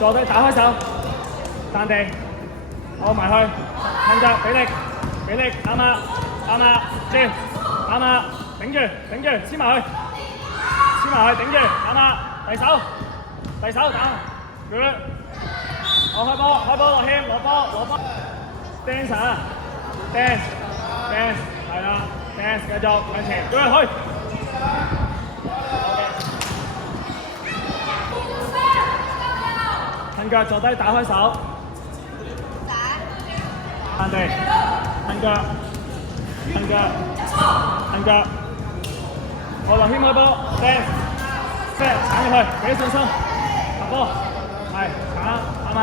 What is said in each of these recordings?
坐低打開手，彈地，攞埋去，撐腳，俾力，啱啊，轉，啱啊，頂住，黐埋去，頂住，啱啊，遞手打，good， 我開波落謙，攞波 ，dance 啊 ，dance， 係啦 ，dance 繼續向前，去。撐腳坐低打開手，彈地，撐腳，我落謙開波 ，dance， 鏟入去，俾信心，入波，係鏟，啱啊，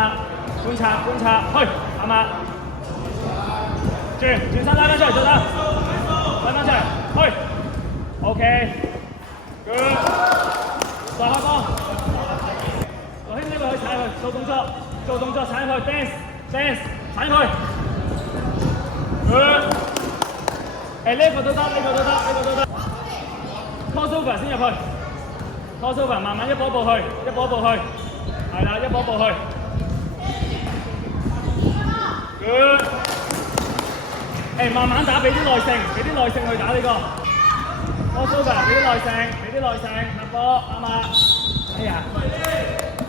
觀察，去，啱啊，轉身拉翻出嚟做得，拉翻出嚟，去 ，OK，good， 再開波。落謙呢個去踩佢，做動作踩佢 ，dance， 踩佢。good， 呢個都得。crossover 先入去 ，crossover 慢慢一步一步去，係啦，一步一步去。good， 慢慢打，俾啲耐性去打呢個。crossover 俾啲耐性，入波啱啊！哎呀〜